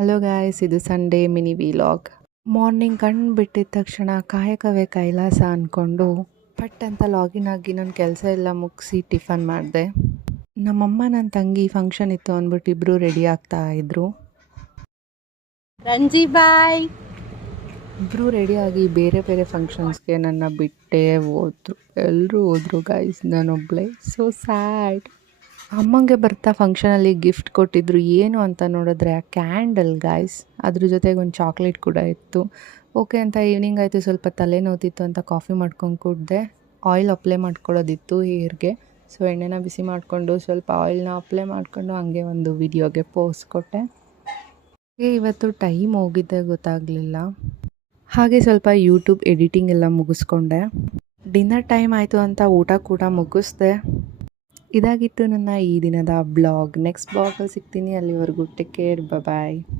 Hello guys, ಇದು Sunday mini vlog. Morning ಕಣ್ಣು ಬಿಟ್ಟಿದ ತಕ್ಷಣ ಕಾಯಕವೇ ಕೈಲಾಸ ಅಂದ್ಕೊಂಡು ಪಟ್ ಅಂತ ಲಾಗಿನ್ ಆಗಿ ನನ್ನ ಕೆಲಸ ಎಲ್ಲ ಮುಗಿಸಿ ಟಿಫನ್ ಮಾಡಿದೆ. ನಮ್ಮಮ್ಮ ನನ್ನ ತಂಗಿ ಫಂಕ್ಷನ್ ಇತ್ತು ಅಂದ್ಬಿಟ್ಟು ಇಬ್ಬರು ರೆಡಿ ಆಗ್ತಾ ಇದ್ರು. ರಂಜಿ ಬಾಯ್ ಇಬ್ಬರು ರೆಡಿಯಾಗಿ ಬೇರೆ ಬೇರೆ ಫಂಕ್ಷನ್ಸ್ಗೆ ನನ್ನ ಬಿಟ್ಟೇ ಹೋದ್ರು. ಎಲ್ಲರೂ ಹೋದ್ರು ಗಾಯ್ಸ್, ನಾನೊಬ್ಳೆ. So sad. ಅಮ್ಮಂಗೆ ಬರ್ತಾ ಫಂಕ್ಷನಲ್ಲಿ ಗಿಫ್ಟ್ ಕೊಟ್ಟಿದ್ರು. ಏನು ಅಂತ ನೋಡಿದ್ರೆ ಕ್ಯಾಂಡಲ್ ಗಾಯ್ಸ್, ಅದ್ರ ಜೊತೆಗೆ ಒಂದು ಚಾಕ್ಲೇಟ್ ಕೂಡ ಇತ್ತು. ಓಕೆ ಅಂತ ಈವ್ನಿಂಗ್ ಆಯಿತು, ಸ್ವಲ್ಪ ತಲೆ ನೋತಿತ್ತು ಅಂತ ಕಾಫಿ ಮಾಡ್ಕೊಂಡು ಕುಡಿದೆ. ಆಯಿಲ್ ಅಪ್ಲೈ ಮಾಡ್ಕೊಳ್ಳೋದಿತ್ತು ಹೇರ್ಗೆ. ಸೊ ಎಣ್ಣೆನ ಬಿಸಿ ಮಾಡಿಕೊಂಡು ಸ್ವಲ್ಪ ಆಯಿಲ್ನ ಅಪ್ಲೈ ಮಾಡಿಕೊಂಡು ಹಂಗೆ ಒಂದು ವಿಡಿಯೋಗೆ ಪೋಸ್ ಕೊಟ್ಟೆ. ಇವತ್ತು ಟೈಮ್ ಹೋಗಿದ್ದೆ ಗೊತ್ತಾಗಲಿಲ್ಲ. ಹಾಗೆ ಸ್ವಲ್ಪ ಯೂಟ್ಯೂಬ್ ಎಡಿಟಿಂಗ್ ಎಲ್ಲ ಮುಗಿಸ್ಕೊಂಡೆ. ಡಿನ್ನರ್ ಟೈಮ್ ಆಯಿತು ಅಂತ ಊಟ ಕೂಡ ಮುಗಿಸ್ದೆ. ಇದಾಗಿತ್ತು ನನ್ನ ಈ ದಿನದ ಬ್ಲಾಗ್. ನೆಕ್ಸ್ಟ್ ಬ್ಲಾಗಲ್ಲಿ ಸಿಗ್ತೀನಿ. ಅಲ್ಲಿವರೆಗೂ ಟೇಕ್ ಕೇರ್, ಬಾಯ್.